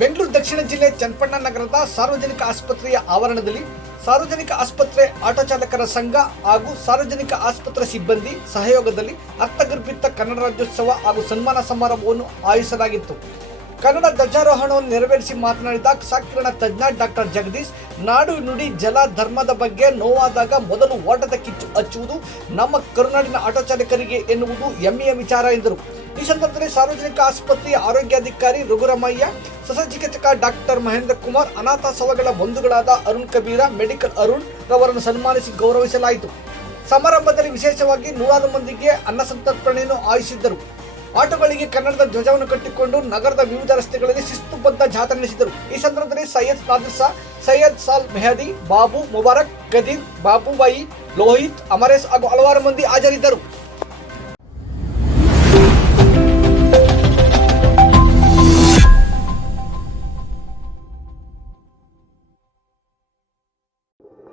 ಬೆಂಗಳೂರು ದಕ್ಷಿಣ ಜಿಲ್ಲೆ ಚನ್ನಪಟ್ಟಣ ನಗರದ ಸಾರ್ವಜನಿಕ ಆಸ್ಪತ್ರೆಯ ಆವರಣದಲ್ಲಿ ಸಾರ್ವಜನಿಕ ಆಸ್ಪತ್ರೆ ಆಟೋ ಚಾಲಕರ ಸಂಘ ಹಾಗೂ ಸಾರ್ವಜನಿಕ ಆಸ್ಪತ್ರೆ ಸಿಬ್ಬಂದಿ ಸಹಯೋಗದಲ್ಲಿ ಅರ್ಥಗರ್ಭಿತ ಕನ್ನಡ ರಾಜ್ಯೋತ್ಸವ ಹಾಗೂ ಸನ್ಮಾನ ಸಮಾರಂಭವನ್ನು ಆಯೋಜಿಸಲಾಗಿತ್ತು. ಕನ್ನಡ ಧ್ವಜಾರೋಹಣವನ್ನು ನೆರವೇರಿಸಿ ಮಾತನಾಡಿದ ಸಾಕಿರಣ ತಜ್ಞ ಡಾಕ್ಟರ್ ಜಗದೀಶ್, ನಾಡು ನುಡಿ ಜಲ ಧರ್ಮದ ಬಗ್ಗೆ ನೋವಾದಾಗ ಮೊದಲು ಓಟದ ಕಿಚ್ಚು ಹಚ್ಚುವುದು ನಮ್ಮ ಕರುನಾಡಿನ ಆಟೋ ಚಾಲಕರಿಗೆ ಎನ್ನುವುದು ಹೆಮ್ಮೆಯ ವಿಚಾರ ಎಂದರು. ಈ ಸಂದರ್ಭದಲ್ಲಿ ಸಾರ್ವಜನಿಕ ಆಸ್ಪತ್ರೆಯ ಆರೋಗ್ಯಾಧಿಕಾರಿ ರಘುರಾಮಯ್ಯ, ಶಸ್ತ್ರಚಿಕಿತ್ಸಕ ಡಾಕ್ಟರ್ ಮಹೇಂದ್ರ ಕುಮಾರ್, ಅನಾಥ ಶವಗಳ ಬಂಧುಗಳಾದ ಅರುಣ್ ಕಬೀರ, ಮೆಡಿಕಲ್ ಅರುಣ್ ರವರನ್ನು ಸನ್ಮಾನಿಸಿ ಗೌರವಿಸಲಾಯಿತು. ಸಮಾರಂಭದಲ್ಲಿ ವಿಶೇಷವಾಗಿ 100 ಮಂದಿಗೆ ಅನ್ನ ಸಂತರ್ಪಣೆಯನ್ನು ಆಯೋಜಿಸಿದ್ದರು. ಆಟೋಗಳಿಗೆ ಕನ್ನಡದ ಧ್ವಜವನ್ನು ಕಟ್ಟಿಕೊಂಡು ನಗರದ ವಿವಿಧ ರಸ್ತೆಗಳಲ್ಲಿ ಶಿಸ್ತುಬದ್ಧ ಜಾಥಾ ನಡೆಸಿದರು. ಈ ಸಂದರ್ಭದಲ್ಲಿ ಸೈಯದ್ ನಾದಿರ್ ಶಾ, ಸೈಯದ್ ಸಾಲ್ ಮೆಹದಿ, ಬಾಬು ಮುಬಾರಕ್, ಗದೀರ್, ಬಾಬುಬಾಯಿ, ಲೋಹಿತ್, ಅಮರೇಶ್ ಹಾಗೂ ಹಲವಾರು ಮಂದಿ ಹಾಜರಿದ್ದರು.